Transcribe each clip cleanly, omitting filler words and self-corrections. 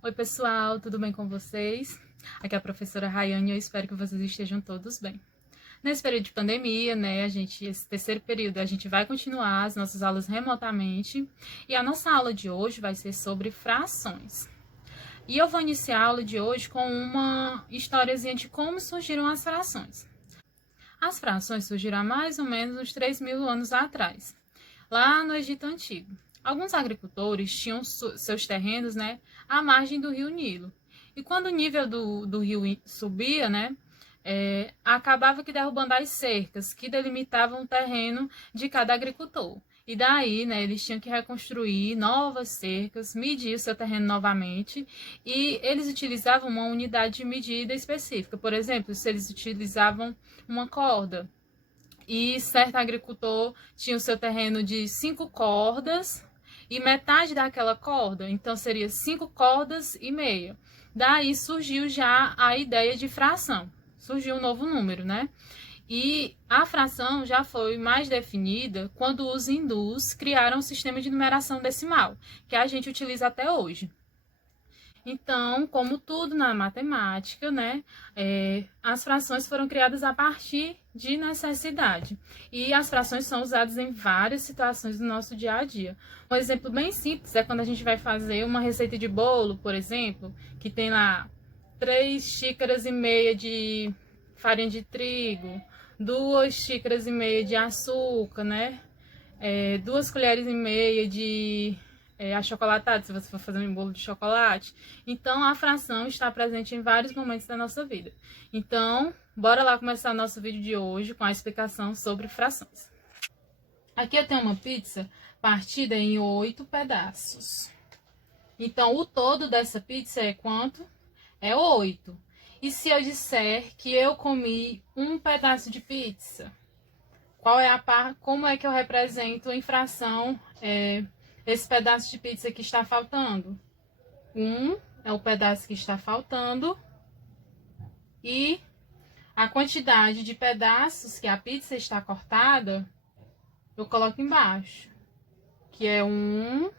Oi pessoal, tudo bem com vocês? Aqui é a professora Rayane e eu espero que vocês estejam todos bem. Nesse período de pandemia, esse terceiro período, a gente vai continuar as nossas aulas remotamente e a nossa aula de hoje vai ser sobre frações. E eu vou iniciar a aula de hoje com uma historiazinha de como surgiram as frações. As frações surgiram há mais ou menos uns 3.000 anos atrás, lá no Egito Antigo. Alguns agricultores tinham seus terrenos, à margem do rio Nilo. E quando o nível do rio subia, acabava que derrubando as cercas que delimitavam o terreno de cada agricultor. E daí, eles tinham que reconstruir novas cercas, medir o seu terreno novamente, e eles utilizavam uma unidade de medida específica. Por exemplo, se eles utilizavam uma corda, e certo agricultor tinha o seu terreno de 5 cordas e metade daquela corda, então seria 5 cordas e meia. Daí surgiu já a ideia de fração, surgiu um novo número, E a fração já foi mais definida quando os hindus criaram o sistema de numeração decimal, que a gente utiliza até hoje. Então, como tudo na matemática, as frações foram criadas a partir de necessidade. E as frações são usadas em várias situações do nosso dia a dia. Um exemplo bem simples é quando a gente vai fazer uma receita de bolo, por exemplo, que tem lá 3 xícaras e meia de farinha de trigo, 2 xícaras e meia de açúcar, 2 colheres e meia de achocolatado, se você for fazer um bolo de chocolate. Então, a fração está presente em vários momentos da nossa vida. Então, bora lá começar nosso vídeo de hoje com a explicação sobre frações. Aqui eu tenho uma pizza partida em 8 pedaços. Então, o todo dessa pizza é quanto? É 8. E se eu disser que eu comi um pedaço de pizza? Como é que eu represento em fração esse pedaço de pizza que está faltando? 1 é o pedaço que está faltando e a quantidade de pedaços que a pizza está cortada, eu coloco embaixo, que é 1/8.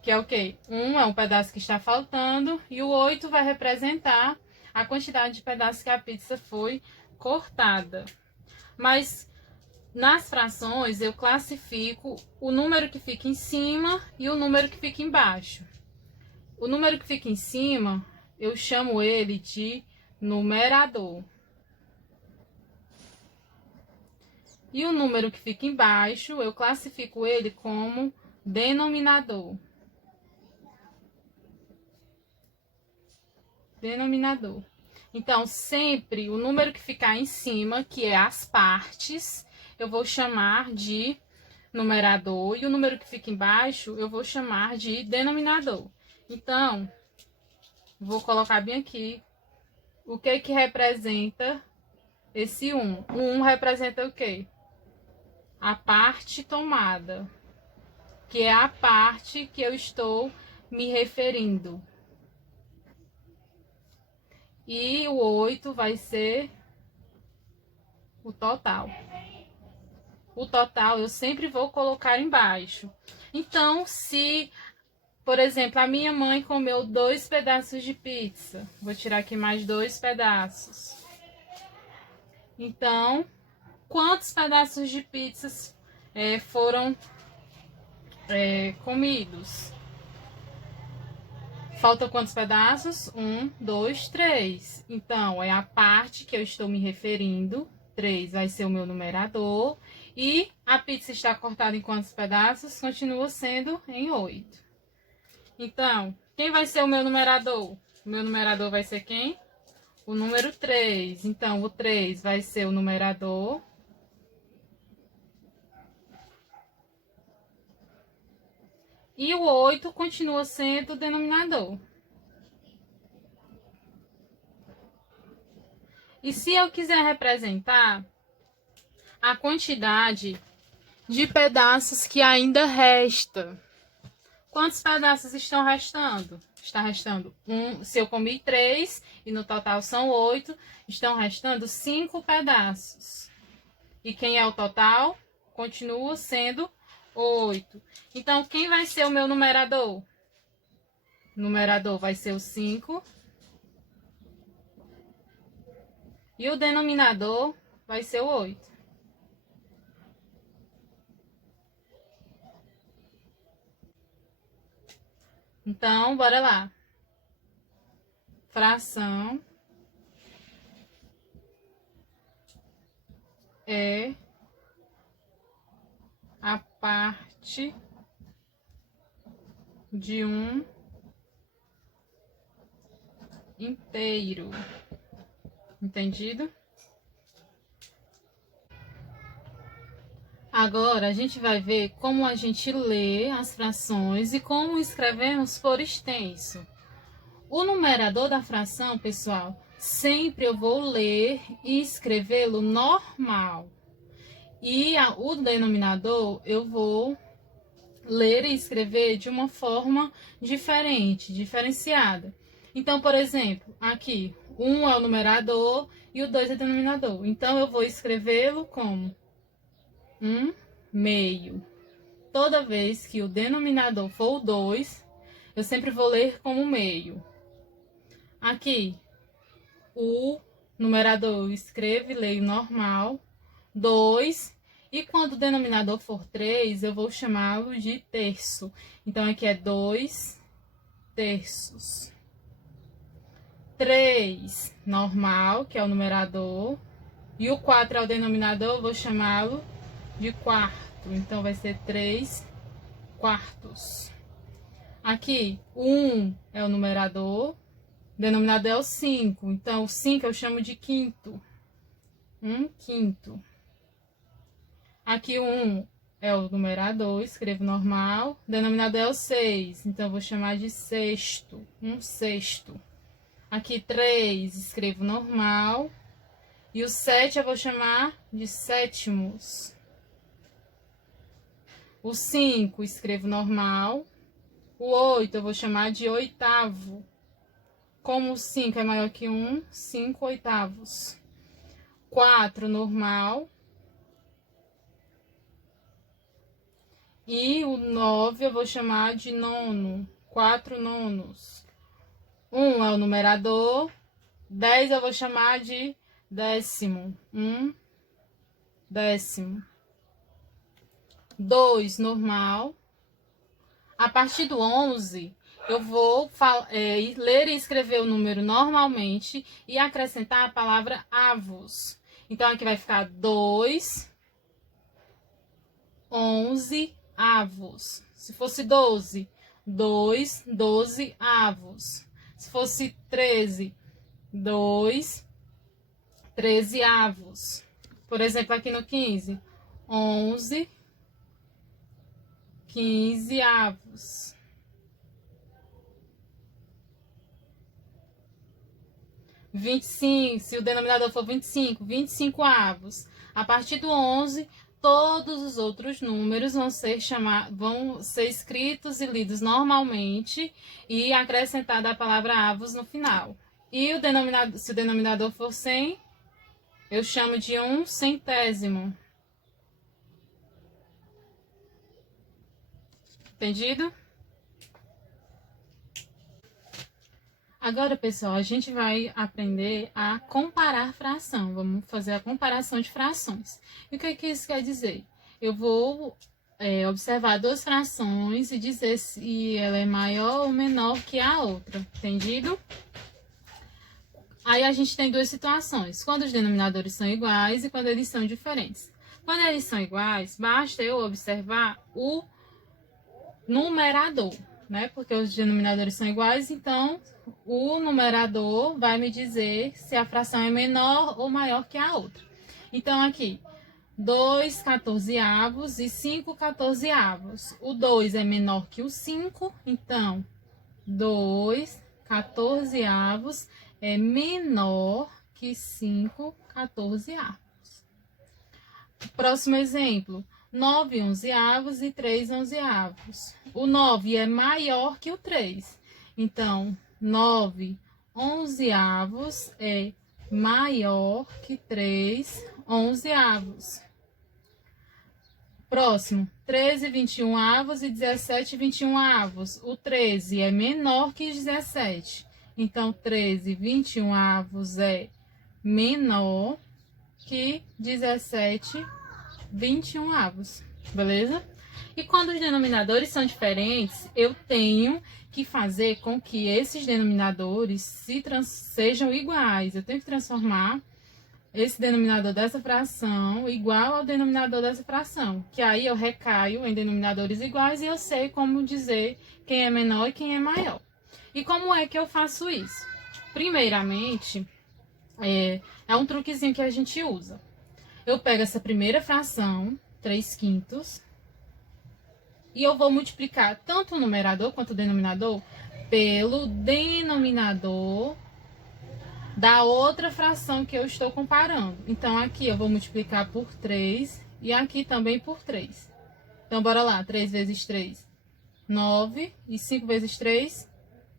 Que é o quê? 1 é um pedaço que está faltando e o 8 vai representar a quantidade de pedaços que a pizza foi cortada. Mas nas frações eu classifico o número que fica em cima e o número que fica embaixo. O número que fica em cima, eu chamo ele de numerador. E o número que fica embaixo, eu classifico ele como denominador. Denominador. Então, sempre o número que ficar em cima, que é as partes, eu vou chamar de numerador, e o número que fica embaixo eu vou chamar de denominador. Então, vou colocar bem aqui o que representa esse 1. O 1 representa o quê? A parte tomada, que é a parte que eu estou me referindo. E o 8 vai ser o total. O total eu sempre vou colocar embaixo. Então, se, por exemplo, a minha mãe comeu 2 pedaços de pizza, vou tirar aqui mais 2 pedaços. Então, quantos pedaços de pizzas foram comidos? Faltam quantos pedaços? 1, 2, 3. Então, é a parte que eu estou me referindo. 3 vai ser o meu numerador. E a pizza está cortada em quantos pedaços? Continua sendo em 8. Então, quem vai ser o meu numerador? O meu numerador vai ser quem? O número 3. Então, o 3 vai ser o numerador. E o 8 continua sendo o denominador. E se eu quiser representar a quantidade de pedaços que ainda resta, quantos pedaços estão restando? Está restando 1, se eu comi 3 e no total são 8, estão restando 5 pedaços. E quem é o total? Continua sendo 8. Então, quem vai ser o meu numerador? numerador vai ser o 5. E o denominador vai ser o 8. Então, bora lá. Fração é a parte de um inteiro. Entendido? Agora, a gente vai ver como a gente lê as frações e como escrevemos por extenso. O numerador da fração, pessoal, sempre eu vou ler e escrevê-lo normal. E o denominador eu vou ler e escrever de uma forma diferente, diferenciada. Então, por exemplo, aqui, 1 é o numerador e o 2 é o denominador. Então, eu vou escrevê-lo como 1/2. Toda vez que o denominador for o 2, eu sempre vou ler como meio. Aqui, o numerador eu escrevo e leio normal, 2, e quando o denominador for 3, eu vou chamá-lo de terço. Então, aqui é 2 terços. 3, normal, que é o numerador, e o 4 é o denominador, eu vou chamá-lo de quarto. Então, vai ser 3 quartos. Aqui, o 1 é o numerador, o denominador é o 5. Então, o 5 eu chamo de quinto. 1 quinto. Aqui, o 1 é o numerador, escrevo normal. O denominador é o 6. Então, eu vou chamar de sexto. 1 sexto. Aqui, 3, escrevo normal. E o 7 eu vou chamar de sétimos. O 5 escrevo normal. O 8 eu vou chamar de oitavo. Como o 5 é maior que 1, 5 oitavos. 4 normal. E o 9 eu vou chamar de nono. 4 nonos. 1 é o numerador. 10 eu vou chamar de décimo. 1 décimo. 2 normal. A partir do 11, eu vou ler e escrever o número normalmente e acrescentar a palavra avos. Então, aqui vai ficar 2, 11 avos. Se fosse 12, 2, 12 avos. Se fosse 13, 2, 13 avos. Por exemplo, aqui no 15, 11, 15 avos. 25, se o denominador for 25, 25 avos. A partir do 11, todos os outros números vão ser escritos e lidos normalmente e acrescentada a palavra avos no final. E o denominador, se o denominador for 100, eu chamo de 1 centésimo. Entendido? Agora, pessoal, a gente vai aprender a comparar fração. Vamos fazer a comparação de frações. E o que isso quer dizer? Eu vou observar duas frações e dizer se ela é maior ou menor que a outra. Entendido? Aí a gente tem duas situações. Quando os denominadores são iguais e quando eles são diferentes. Quando eles são iguais, basta eu observar o numerador, né? Porque os denominadores são iguais, então o numerador vai me dizer se a fração é menor ou maior que a outra. Então, aqui, 2 quatorzeavos e 5 quatorzeavos. O 2 é menor que o 5, então 2 quatorzeavos é menor que 5 quatorzeavos. Próximo exemplo. 9 onzeavos e 3 onzeavos. O 9 é maior que o 3. Então, 9 onzeavos é maior que 3 onzeavos. Próximo, 13 21avos e 17 21avos. O 13 é menor que 17. Então, 13 21avos é menor que 17 21avos. Beleza? E quando os denominadores são diferentes, eu tenho que fazer com que esses denominadores sejam iguais. Eu tenho que transformar esse denominador dessa fração igual ao denominador dessa fração, que aí eu recaio em denominadores iguais e eu sei como dizer quem é menor e quem é maior. E como é que eu faço isso? Primeiramente, é um truquezinho que a gente usa. Eu pego essa primeira fração, 3/5, e eu vou multiplicar tanto o numerador quanto o denominador pelo denominador da outra fração que eu estou comparando. Então, aqui eu vou multiplicar por 3 e aqui também por 3. Então, bora lá. 3 vezes 3, 9. E 5 vezes 3,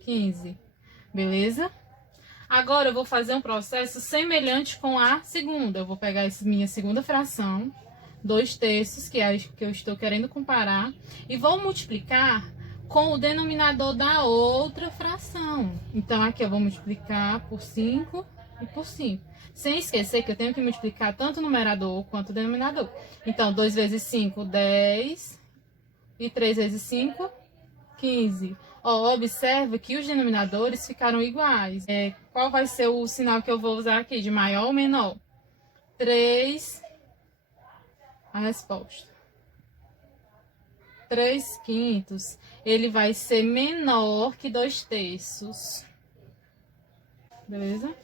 15. Beleza? Agora, eu vou fazer um processo semelhante com a segunda. Eu vou pegar essa minha segunda fração, 2/3, que é a que eu estou querendo comparar, e vou multiplicar com o denominador da outra fração. Então, aqui eu vou multiplicar por 5 e por 5. Sem esquecer que eu tenho que multiplicar tanto o numerador quanto o denominador. Então, 2 vezes 5, 10. E 3 vezes 5, 15. Ó, observa que os denominadores ficaram iguais. Qual vai ser o sinal que eu vou usar aqui? De maior ou menor? 3, a resposta. 3/5, ele vai ser menor que 2/3. Beleza?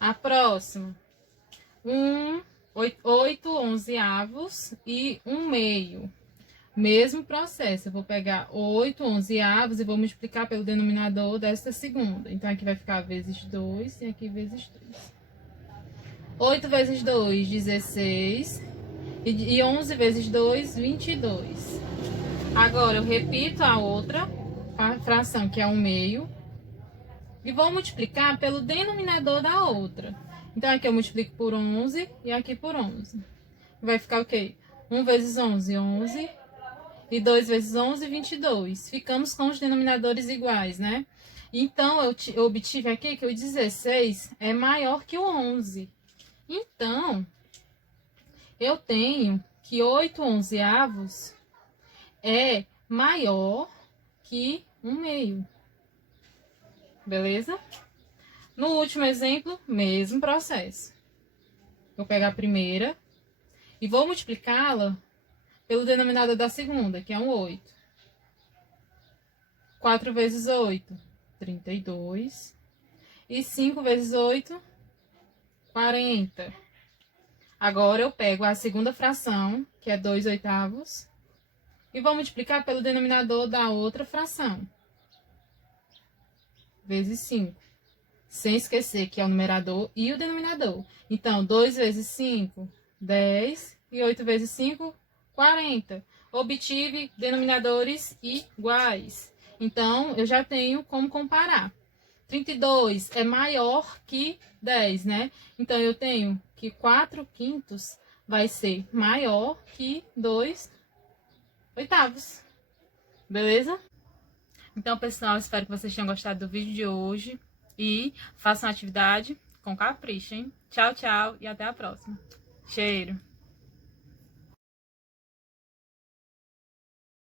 A próxima. 8 11avos e 1/2. Mesmo processo, eu vou pegar 8 11avos e vou multiplicar pelo denominador desta segunda. Então, aqui vai ficar vezes 2 e aqui vezes 2. 8 vezes 2, 16. E 11 vezes 2, 22. Agora, eu repito a outra fração, que é 1/2. E vou multiplicar pelo denominador da outra. Então, aqui eu multiplico por 11 e aqui por 11. Vai ficar o quê? 1 vezes 11, 11. E 2 vezes 11, 22. Ficamos com os denominadores iguais, né? Então, eu obtive aqui que o 16 é maior que o 11. Então, eu tenho que 8 11avos é maior que 1/2. Beleza? No último exemplo, mesmo processo. Vou pegar a primeira e vou multiplicá-la pelo denominador da segunda, que é um 8. 4 vezes 8, 32. E 5 vezes 8, 40. Agora, eu pego a segunda fração, que é 2/8, e vou multiplicar pelo denominador da outra fração, vezes 5. Sem esquecer que é o numerador e o denominador. Então, 2 vezes 5, 10. E 8 vezes 5, 40. Obtive denominadores iguais. Então, eu já tenho como comparar. 32 é maior que 10, né? Então, eu tenho que 4/5 vai ser maior que 2/8. Beleza? Então, pessoal, espero que vocês tenham gostado do vídeo de hoje. E façam a atividade com capricho, hein? Tchau, tchau e até a próxima. Cheiro!